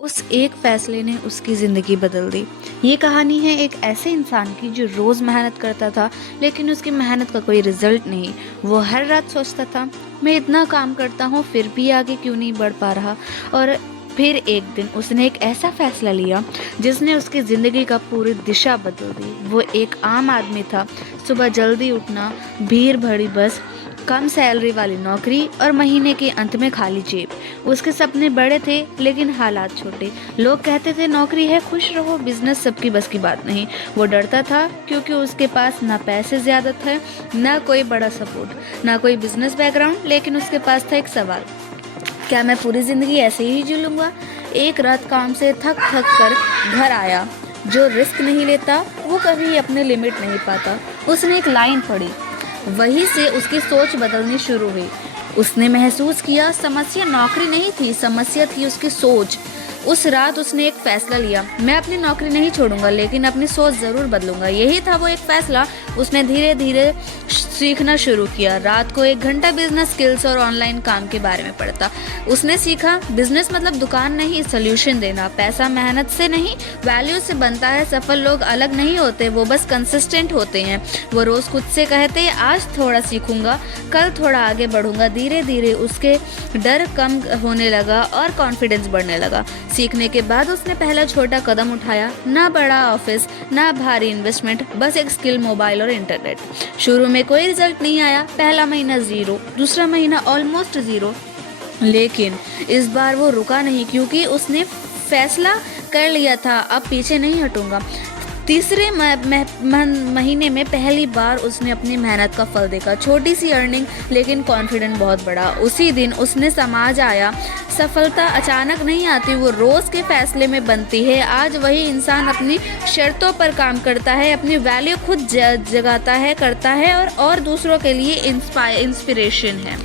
उस एक फैसले ने उसकी ज़िंदगी बदल दी। ये कहानी है एक ऐसे इंसान की जो रोज़ मेहनत करता था, लेकिन उसकी मेहनत का कोई रिजल्ट नहीं। वो हर रात सोचता था, मैं इतना काम करता हूँ फिर भी आगे क्यों नहीं बढ़ पा रहा। और फिर एक दिन उसने एक ऐसा फैसला लिया जिसने उसकी ज़िंदगी का पूरी दिशा बदल दी। वो एक आम आदमी था। सुबह जल्दी उठना, भीड़ भरी बस, कम सैलरी वाली नौकरी और महीने के अंत में खाली जेब। उसके सपने बड़े थे लेकिन हालात छोटे। लोग कहते थे नौकरी है खुश रहो, बिजनेस सबकी बस की बात नहीं। वो डरता था क्योंकि उसके पास ना पैसे ज्यादा थे, ना कोई बड़ा सपोर्ट, ना कोई बिजनेस बैकग्राउंड। लेकिन उसके पास था एक सवाल, क्या मैं पूरी जिंदगी ऐसे ही जी लूंगा। एक रात काम से थक थक कर घर आया। जो रिस्क नहीं लेता वो कभी अपने लिमिट नहीं पाता। उसने एक लाइन पढ़ी, वहीं से उसकी सोच बदलनी शुरू हुई। उसने महसूस किया समस्या नौकरी नहीं थी, समस्या थी उसकी सोच। उस रात उसने एक फैसला लिया, मैं अपनी नौकरी नहीं छोड़ूंगा लेकिन अपनी सोच जरूर बदलूंगा। यही था वो एक फैसला। उसने धीरे धीरे सीखना शुरू किया। रात को 1 घंटा बिजनेस स्किल्स और ऑनलाइन काम के बारे में पढ़ता। उसने सीखा बिजनेस मतलब दुकान नहीं, सोल्यूशन देना। पैसा मेहनत से नहीं, वैल्यू से बनता है। सफल लोग अलग नहीं होते, वो बस कंसिस्टेंट होते हैं। वो रोज खुद से कहते आज थोड़ा सीखूंगा, कल थोड़ा आगे बढ़ूंगा। धीरे धीरे उसके डर कम होने लगा और कॉन्फिडेंस बढ़ने लगा। सीखने के बाद उसने पहला छोटा कदम उठाया, ना बड़ा ऑफिस, ना भारी इन्वेस्टमेंट, बस एक स्किल, मोबाइल और इंटरनेट। शुरू में कोई रिजल्ट नहीं आया। पहला महीना 0, दूसरा महीना ऑलमोस्ट 0। लेकिन इस बार वो रुका नहीं क्योंकि उसने फैसला कर लिया था, अब पीछे नहीं हटूंगा। तीसरे महीने में पहली बार उसने अपनी मेहनत का फल देखा। छोटी सी अर्निंग लेकिन कॉन्फिडेंट बहुत बड़ा। उसी दिन उसने समझ आया सफलता अचानक नहीं आती, वो रोज के फैसले में बनती है। आज वही इंसान अपनी शर्तों पर काम करता है, अपनी वैल्यू खुद जगाता है, करता है और दूसरों के लिए इंस्पिरेशन है।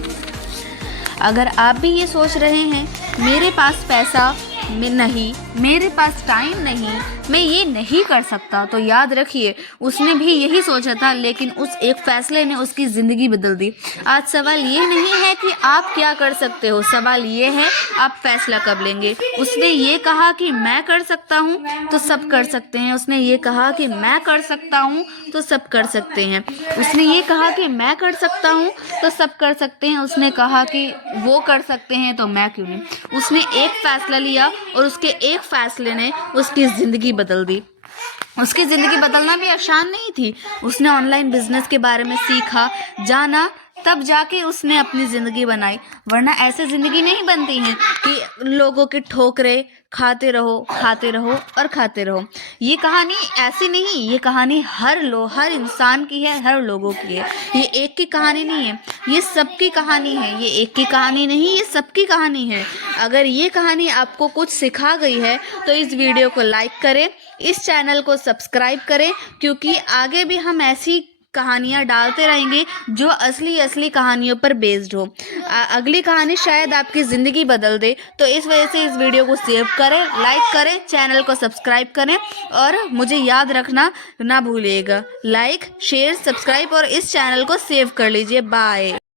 अगर आप भी ये सोच रहे हैं मेरे पास पैसा में नहीं, मेरे पास टाइम नहीं, मैं ये नहीं कर सकता, तो याद रखिए उसने भी यही सोचा था, लेकिन उस एक फैसले ने उसकी ज़िंदगी बदल दी। आज सवाल ये नहीं है कि आप क्या कर सकते हो, सवाल ये है आप फैसला कब लेंगे। उसने ये कहा कि मैं कर सकता हूँ तो सब कर सकते हैं। उसने ये कहा कि मैं कर सकता हूँ तो सब कर सकते हैं। उसने ये कहा कि मैं कर सकता हूँ तो सब कर सकते हैं। उसने कहा कि वो कर सकते हैं तो मैं क्यों नहीं। उसने एक फैसला लिया और उसके एक फैसले ने उसकी ज़िंदगी बदल दी। उसकी ज़िंदगी बदलना भी आसान नहीं थी। उसने ऑनलाइन बिजनेस के बारे में सीखा, जाना, तब जाके उसने अपनी ज़िंदगी बनाई। वरना ऐसे ज़िंदगी नहीं बनती है कि लोगों के ठोकरे खाते रहो, खाते रहो और खाते रहो। ये कहानी ऐसी नहीं, ये कहानी हर इंसान की है, हर लोगों की है। ये एक की कहानी नहीं है, ये सबकी कहानी है। ये एक की कहानी नहीं, ये सबकी कहानी है। अगर ये कहानी आपको कुछ सिखा गई है तो इस वीडियो को लाइक करें, इस चैनल को सब्सक्राइब करें, क्योंकि आगे भी हम ऐसी कहानियाँ डालते रहेंगे जो असली कहानियों पर बेस्ड हो। अगली कहानी शायद आपकी ज़िंदगी बदल दे, तो इस वजह से इस वीडियो को सेव करें, लाइक करें, चैनल को सब्सक्राइब करें और मुझे याद रखना ना भूलिएगा, लाइक, शेयर, सब्सक्राइब और इस चैनल को सेव कर लीजिए। बाय।